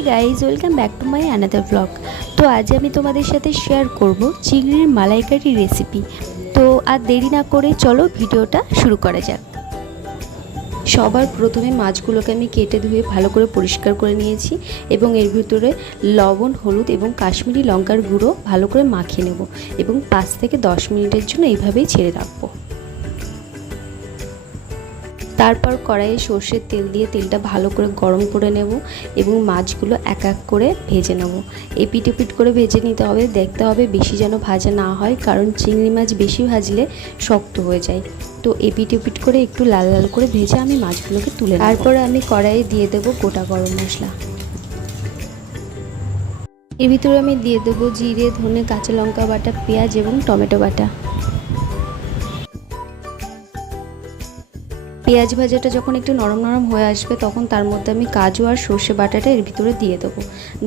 Hi guys, welcome back to my another blog. তো আজ আমি তোমাদের সাথে শেয়ার করব চিংড়ির মালাইকারি রেসিপি। তো আর দেরি না করে চলো ভিডিওটা শুরু করা যাক। সবার প্রথমে মাছগুলোকে আমি কেটে ধুয়ে ভালো করে পরিষ্কার করে নিয়েছি এবং এর ভিতরে লবণ, হলুদ এবং কাশ্মীরি লঙ্কার গুঁড়ো ভালো করে মাখিয়ে নেব এবং 5 থেকে 10 মিনিটের জন্য এইভাবেই ছেড়ে রাখবো। তারপর কড়াইয়ে সর্ষের তেল দিয়ে তেলটা ভালো করে গরম করে নেব এবং মাছগুলো এক এক করে ভেজে নেব। এপিট ওপিট করে ভেজে নিতে হবে, দেখতে হবে বেশি যেন ভাজা না হয়, কারণ চিংড়ি মাছ বেশি ভাজলে শক্ত হয়ে যায়। তো এপিট ওপিট করে একটু লাল লাল করে ভেজে আমি মাছগুলোকে তুলে নেব। তারপরে আমি কড়াইয়ে দিয়ে দেব গোটা গরম মশলা। এর ভিতরে আমি দিয়ে দেবো জিরে, ধনে, কাঁচা লঙ্কা বাটা, পেঁয়াজ এবং টমেটো বাটা। পেঁয়াজ ভাজাটা যখন একটু নরম নরম হয়ে আসবে তখন তার মধ্যে আমি কাজু আর সর্ষে বাটাটা এর ভিতরে দিয়ে দেবো।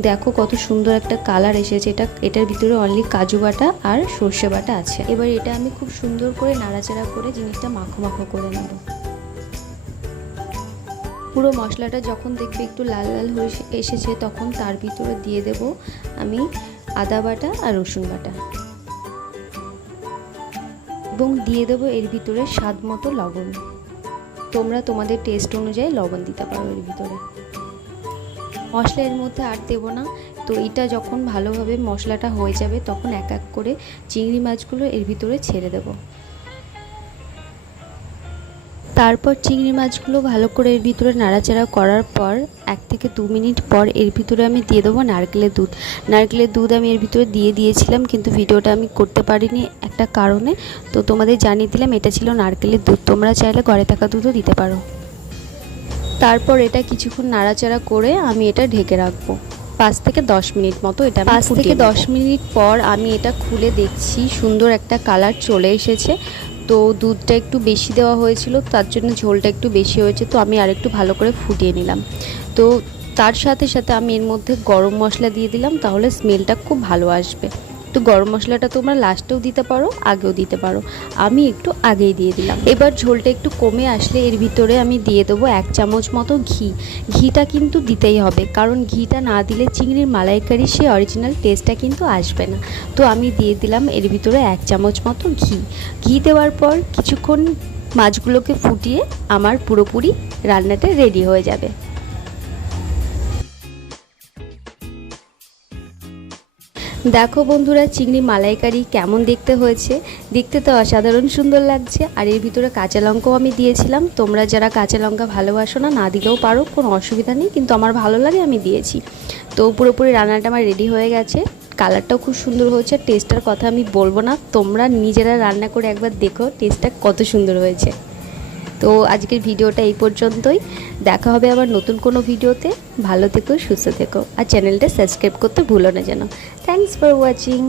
দেখো কত সুন্দর একটা কালার এসেছে। এটার ভিতরে অনলি কাজু বাটা আর সর্ষে বাটা আছে। এবার এটা আমি খুব সুন্দর করে নাড়াচাড়া করে জিনিসটা মাখো মাখো করে নেব। পুরো মশলাটা যখন দেখবে একটু লাল লাল হয়ে এসেছে তখন তার ভিতরে দিয়ে দেব আমি আদা বাটা আর রসুন বাটা এবং দিয়ে দেবো এর ভিতরে স্বাদ মতো লবণ। তোমরা তোমাদের টেস্ট অনুযায়ী লবণ দিতে পারো। এর ভিতরে মশলা এর মধ্যে আর দেবো না। তো এটা যখন ভালোভাবে মশলাটা হয়ে যাবে তখন এক এক করে চিংড়ি মাছগুলো এর ভিতরে ছেড়ে দেব। তারপর চিংড়ি মাছগুলো ভালো করে এর ভিতরে নাড়াচাড়া করার পর 1 থেকে 2 মিনিট পর এর ভিতরে আমি দিয়ে দেবো নারকেলের দুধ। নারকেলের দুধ আমি এর ভিতরে দিয়েছিলাম, কিন্তু ভিডিওটা আমি করতে পারিনি একটা কারণে। তো তোমাদের জানিয়ে দিলাম এটা ছিল নারকেলের দুধ, তোমরা চাইলে ঘরে থাকা দুধও দিতে পারো। তারপর এটা কিছুক্ষণ নাড়াচাড়া করে আমি এটা ঢেকে রাখবো 5 থেকে 10 মিনিট মতো। এটা 5 থেকে 10 মিনিট পর আমি এটা খুলে দেখছি সুন্দর একটা কালার চলে এসেছে। তো দুধটা একটু বেশি দেওয়া হয়েছিল, তার জন্য ঝোলটা একটু বেশি হয়েছে। তো আমি আরেকটু ভালো করে ফুটিয়ে নিলাম। তো তার সাথে সাথে আমি এর মধ্যে গরম মশলা দিয়ে দিলাম, তাহলে স্মেলটা খুব ভালো আসবে। তো গরম মশলাটা তোমরা লাস্টেও দিতে পারো, আগেও দিতে পারো, আমি একটু আগেই দিয়ে দিলাম। এবার ঝোলটা একটু কমে আসলে এর ভিতরে আমি দিয়ে দেবো 1 চামচ মতো ঘি। ঘিটা কিন্তু দিতেই হবে, কারণ ঘিটা না দিলে চিংড়ির মালাইকারি সে অরিজিনাল টেস্টটা কিন্তু আসবে না। তো আমি দিয়ে দিলাম এর ভিতরে 1 চামচ মতো ঘি। ঘি দেওয়ার পর কিছুক্ষণ মাছগুলোকে ফুটিয়ে আমার পুরোপুরি রান্নাটা রেডি হয়ে যাবে। দেখো বন্ধুরা, চিংড়ি মালাইকারি কেমন দেখতে হয়েছে। দেখতে তো অসাধারণ সুন্দর লাগছে। আর এর ভিতরে কাঁচা লঙ্কাও আমি দিয়েছিলাম। তোমরা যারা কাঁচা লঙ্কা ভালোবাসো না দিলেও পারো, কোনো অসুবিধা নেই, কিন্তু আমার ভালো লাগে আমি দিয়েছি। তো পুরোপুরি রান্নাটা আমার রেডি হয়ে গেছে। কালারটাও খুব সুন্দর হয়েছে। টেস্টটার কথা আমি বলবো না, তোমরা নিজেরা রান্না করে একবার দেখো টেস্টটা কত সুন্দর হয়েছে। তো আজকের ভিডিওটা এই পর্যন্তই। দেখা হবে আবার নতুন কোনো ভিডিওতে। ভালো থেকো, সুস্থ থেকো, আর চ্যানেলটা সাবস্ক্রাইব করতে ভুলো না যেন। Thanks for watching.